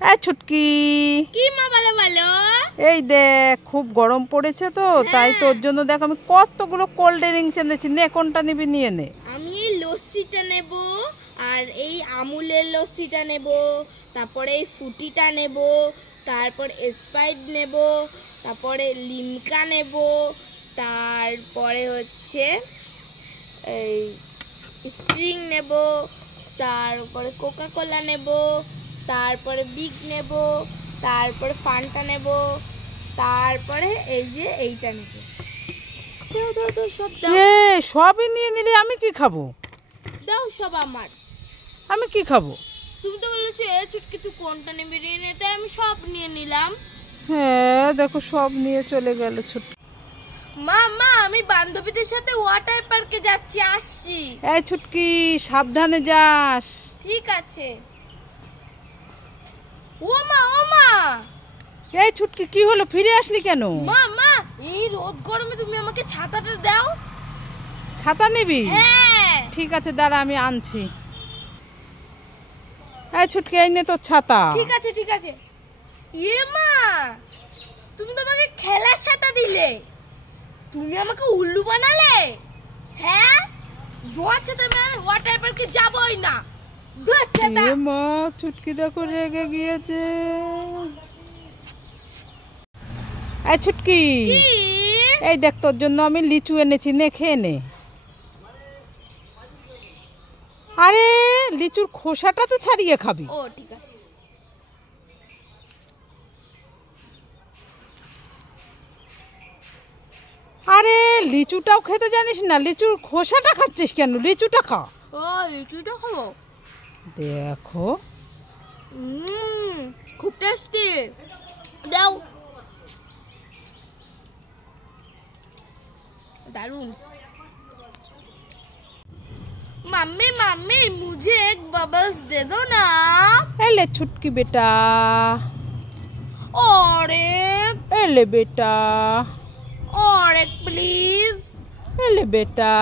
ছুটকি কি মা বলো বলো। এই দেখ খুব গরম পড়েছে তো তাই তোর জন্য দেখ আমি কতগুলো কোল্ড ড্রিঙ্কস এনেছি, নে কোনটা নিবি নিয়ে নে। আমি লস্যিটা নেব, আর এই আমুলের লস্যিটা নেব, তারপরে এই ফুটিটা নেব, তারপর স্প্রাইট নেব, তারপরে লিমকা নেব, তারপরে হচ্ছে এই স্প্রিং নেব, তারপরে কোকা কোলা নেব, তারপরে বিগ নেব, তারপরে ফান্টা নেব, তারপরে এই যে এইটা নেব। দাও দাও দাও সব দাও। সবই নিয়ে নিলে আমি কি খাবো? দাও সব আমার। আমি কি খাবো? তুমি তো বলেছো চুটকি তুই কোনটা নিবি নিয়ে, তাই আমি সব নিয়ে নিলাম। হ্যাঁ দেখো সব নিয়ে চলে গেল ছুটকি। মা মা আমি বান্ধবীদের সাথে ওয়াটার পার্কে যাচ্ছি, আসছি। এই ছুটকি সাবধানে যাস। ঠিক আছে। ও মা ও মা। এই ছুটকি কি হলো, ফিরে আসলি কেন? মা মা এই রোদ গরমে তুমি আমাকে ছাতাটা দাও। ছাতা নিবি? হ্যাঁ ঠিক আছে দাঁড়া আমি আনছি। এই ছুটকি এই নে তোর ছাতা। ঠিক আছে ঠিক আছে। মা তুমি তো আমাকে খেলার ছাতা দিলে, তুমি আমাকে উল্লু বানালে। হ্যাঁ দোয়া ছাতা আমি ওয়াটার পার্কে যাবই না। মা ছুটকি দেখো রেগে গিয়েছে। এই ছুটকি এই দেখ তোর জন্য আমি লিচু এনেছি, নে খেয়ে নে। আরে লিচুর খোসাটা তো ছাড়িয়ে খাবি। ও ঠিক আছে। আরে লিচুটাও খেতে জানিস না, লিচুর খোসাটা খাচ্ছিস কেন? লিচুটা খা। ও লিচুটা খাবো। দেখো খুব টেস্টি। দাও। दारुण। मम्मी मम्मी मुझे एक बबल्स दे दो ना। ले छुटकी बेटा। और एक। ले बेटा। और एक प्लीज। ले बेटा।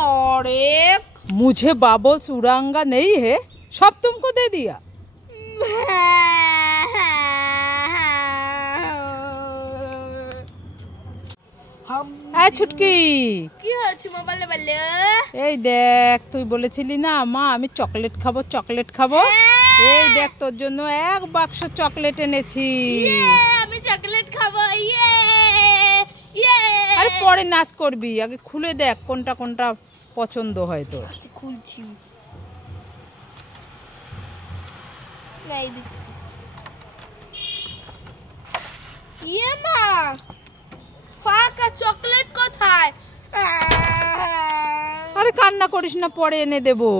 और एक। मुझे बबल्स उड़ांगा नहीं है, सब तुमको दे दिया। ছুটকি কি হচ্ছে মা বলে বলে। এই দেখ তুই বলেছিলি না মা আমি চকলেট খাবো চকলেট খাবো, এই দেখ তোর জন্য এক বাক্স চকলেট এনেছি। আমি চকলেট খাবো। আরে পরে নাচ করবি, আগে খুলে দেখ কোনটা কোনটা পছন্দ হয় তোর। আচ্ছা খুলছি। মা ফাঁকা চকলেট কোথায়? আরে কান্না করিস না, পরে এনে দেবো।